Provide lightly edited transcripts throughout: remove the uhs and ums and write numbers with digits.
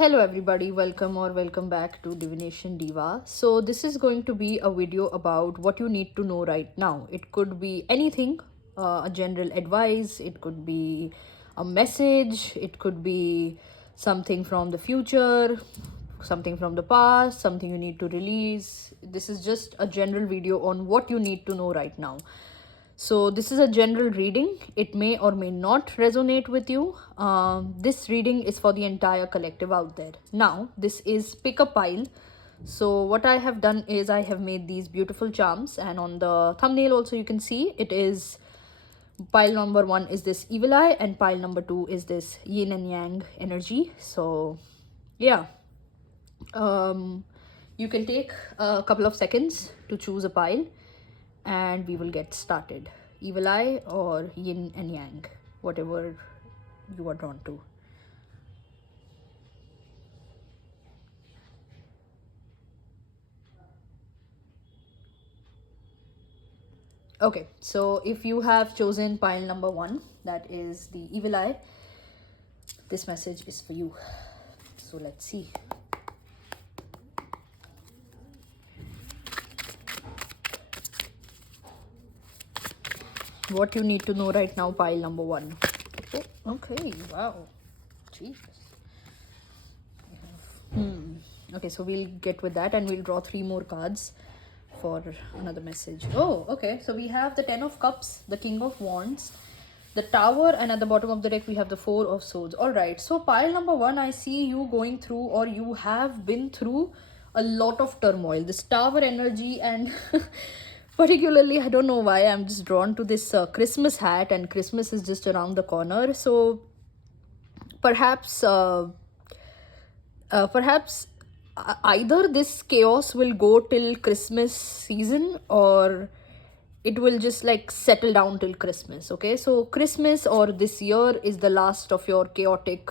Hello everybody, welcome back to Divination Diva. So this is going to be a video about what you need to know right now. It could be anything, a general advice, it could be a message, it could be something from the future, something from the past, something you need to release. This is just a general video on what you need to know right now. So, this is a general reading. It may or may not resonate with you. This reading is for the entire collective out there. Now, this is pick a pile. So, what I have done is I have made these beautiful charms, and on the thumbnail also you can see it is pile number 1 is this evil eye, and pile number 2 is this yin and yang energy. So, yeah, you can take a couple of seconds to choose a pile and we will get started. Evil eye or yin and yang, whatever you are drawn to. Okay, so if you have chosen pile number 1, that is the evil eye, this message is for you. So let's see. What you need to know right now, pile number 1. Oh, okay, wow. Jesus. Okay, so we'll get with that and we'll draw 3 more cards for another message. Oh, okay. So we have the 10 of Cups, the King of Wands, the Tower, and at the bottom of the deck we have the 4 of Swords. All right. So pile number 1, I see you going through, or you have been through, a lot of turmoil. This Tower energy, and particularly, I don't know why I'm just drawn to this Christmas hat, and Christmas is just around the corner. So perhaps either this chaos will go till Christmas season, or it will just like settle down till Christmas. Okay, so Christmas or this year is the last of your chaotic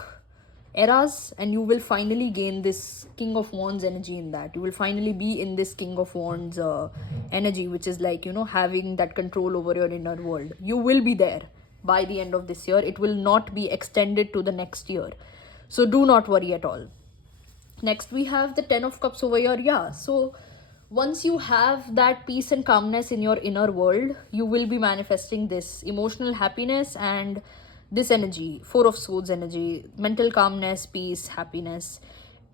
eras, and you will finally gain this King of Wands energy. In that, you will finally be in this King of Wands energy, which is like, you know, having that control over your inner world. You will be there by the end of this year. It will not be extended to the next year, so do not worry at all. Next we have the 10 of Cups over here. Yeah, so once you have that peace and calmness in your inner world, you will be manifesting this emotional happiness and this energy, 4 of Swords energy, mental calmness, peace, happiness.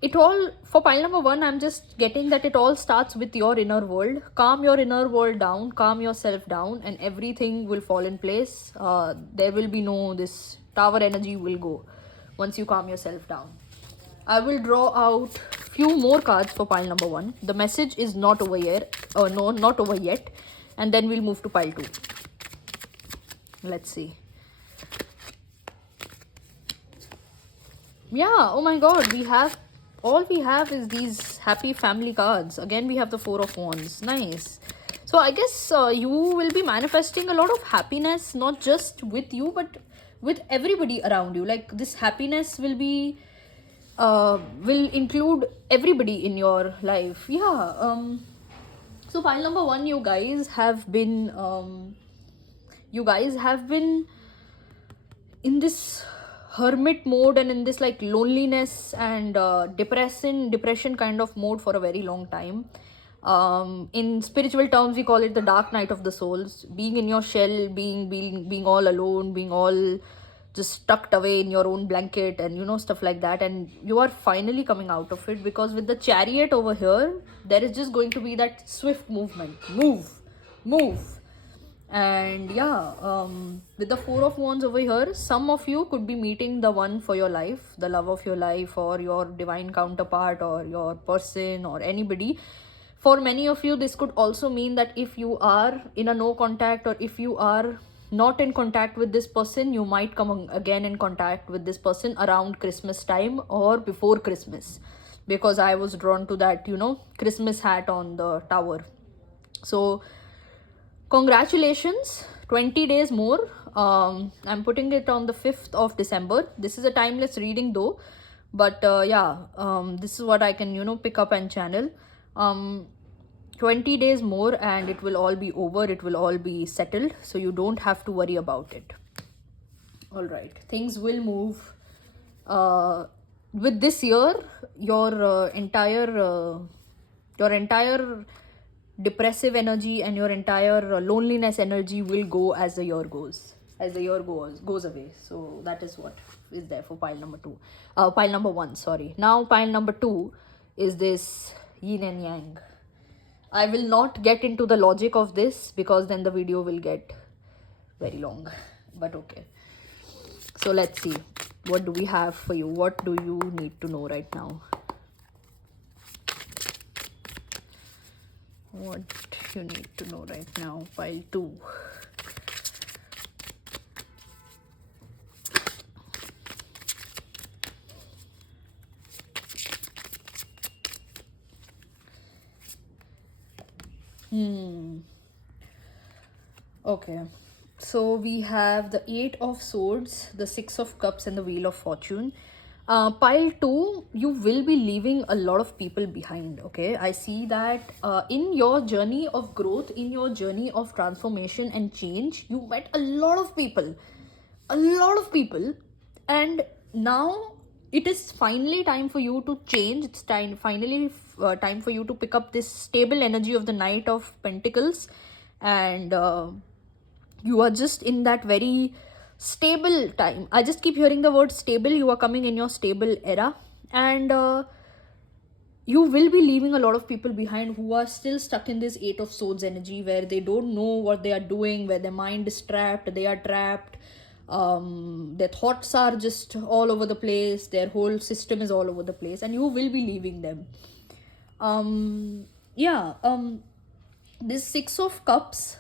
It all, for pile number 1, I'm just getting that it all starts with your inner world. Calm your inner world down, calm yourself down, and everything will fall in place. There will be no, this Tower energy will go once you calm yourself down. I will draw out few more cards for pile number 1. The message is not over here. No, not over yet. And then we'll move to pile 2. Let's see. Yeah, oh my god, all we have is these happy family cards. Again, we have the 4 of Wands. Nice. So I guess you will be manifesting a lot of happiness, not just with you, but with everybody around you. Like, this happiness will be will include everybody in your life. Yeah. So pile number 1, you guys have been in this hermit mode and in this like loneliness and depression kind of mode for a very long time. In spiritual terms, we call it the dark night of the souls. Being in your shell, being all alone, being all just tucked away in your own blanket, and you know, stuff like that. And you are finally coming out of it, because with the Chariot over here, there is just going to be that swift movement. Move. And yeah, with the 4 of Wands over here, some of you could be meeting the one for your life, the love of your life, or your divine counterpart, or your person, or anybody. For many of you, this could also mean that if you are in a no contact, or if you are not in contact with this person, you might come again in contact with this person around Christmas time or before Christmas, because I was drawn to that, you know, Christmas hat on the Tower. So congratulations, 20 days more. I'm putting it on the 5th of December. This is a timeless reading though, but this is what I can, you know, pick up and channel. 20 days more and it will all be over. It will all be settled, so you don't have to worry about it. All right, things will move with this year, your entire depressive energy and your entire loneliness energy will go as the year goes away. So that is what is there for pile number two. Pile number one, sorry. Now pile number two is this yin and yang. I will not get into the logic of this because then the video will get very long. But okay. So let's see. What do we have for you? What do you need to know right now? What you need to know right now? Pile 2. Okay. So we have the 8 of Swords, the 6 of Cups, and the Wheel of Fortune. Pile 2, you will be leaving a lot of people behind. Okay, I see that in your journey of growth, in your journey of transformation and change, you met a lot of people, and now it is finally time for you to change. It's finally time for you to pick up this stable energy of the Knight of Pentacles, and you are just in that very stable time. I just keep hearing the word stable. You are coming in your stable era, and you will be leaving a lot of people behind who are still stuck in this 8 of Swords energy, where they don't know what they are doing, where their mind is trapped, they are trapped, their thoughts are just all over the place, their whole system is all over the place, and you will be leaving them. This 6 of Cups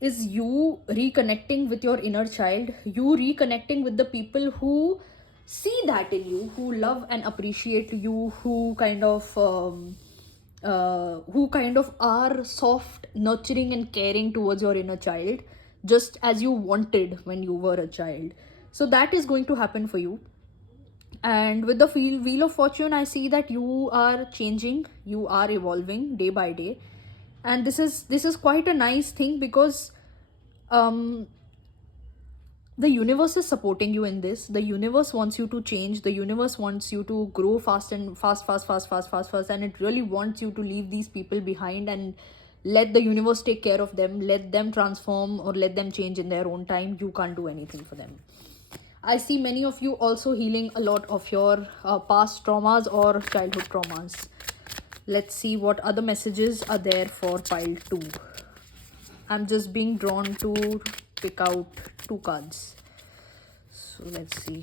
is you reconnecting with your inner child, you reconnecting with the people who see that in you, who love and appreciate you, who kind of are soft, nurturing and caring towards your inner child, just as you wanted when you were a child. So that is going to happen for you. And with the Wheel of Fortune, I see that you are changing, you are evolving day by day, and this is quite a nice thing, because the universe is supporting you in this. The universe wants you to change, the universe wants you to grow fast, and fast, and it really wants you to leave these people behind and let the universe take care of them, let them transform or let them change in their own time. You can't do anything for them. I see many of you also healing a lot of your past traumas or childhood traumas. Let's see what other messages are there for pile 2. I'm just being drawn to pick out 2 cards. So let's see.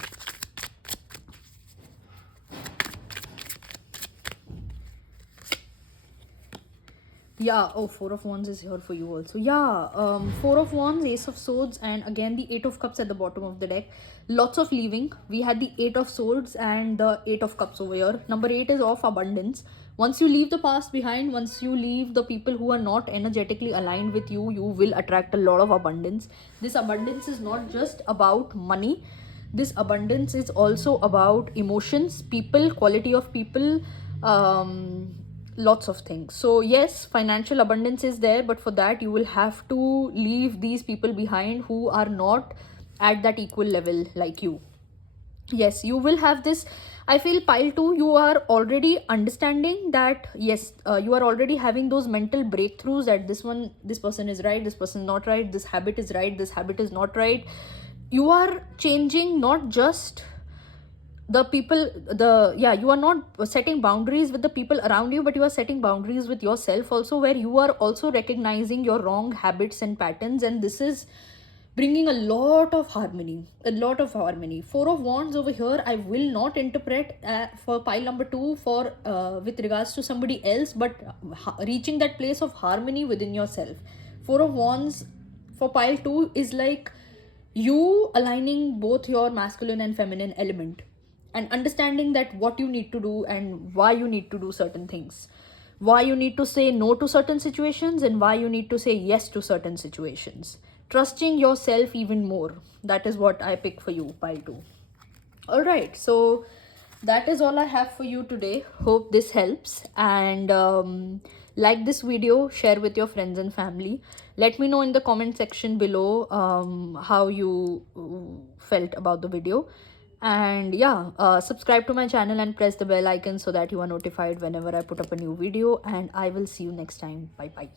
Yeah, oh, 4 of Wands is here for you also. Yeah, 4 of Wands, Ace of Swords, and again the 8 of Cups at the bottom of the deck. Lots of leaving. We had the 8 of Swords and the 8 of Cups over here. Number 8 is of abundance. Once you leave the past behind, once you leave the people who are not energetically aligned with you, you will attract a lot of abundance. This abundance is not just about money. This abundance is also about emotions, people, quality of people, lots of things. So yes, financial abundance is there, but for that you will have to leave these people behind who are not at that equal level like you. Yes, you will have this. I feel pile 2, you are already understanding that yes, you are already having those mental breakthroughs that this person is right, this person is not right, this habit is right, this habit is not right. You are changing not just the people, you are not setting boundaries with the people around you, but you are setting boundaries with yourself also, where you are also recognizing your wrong habits and patterns, and this is bringing a lot of harmony. 4 of Wands over here, I will not interpret for pile number 2 for with regards to somebody else, but reaching that place of harmony within yourself. 4 of Wands for pile 2 is like you aligning both your masculine and feminine element, and understanding that what you need to do and why you need to do certain things, why you need to say no to certain situations and why you need to say yes to certain situations, trusting yourself even more. That is what I pick for you, pile 2. All right, so that is all I have for you today. Hope this helps, and like this video, share with your friends and family. Let me know in the comment section below how you felt about the video. And yeah, subscribe to my channel and press the bell icon so that you are notified whenever I put up a new video, and I will see you next time. Bye bye.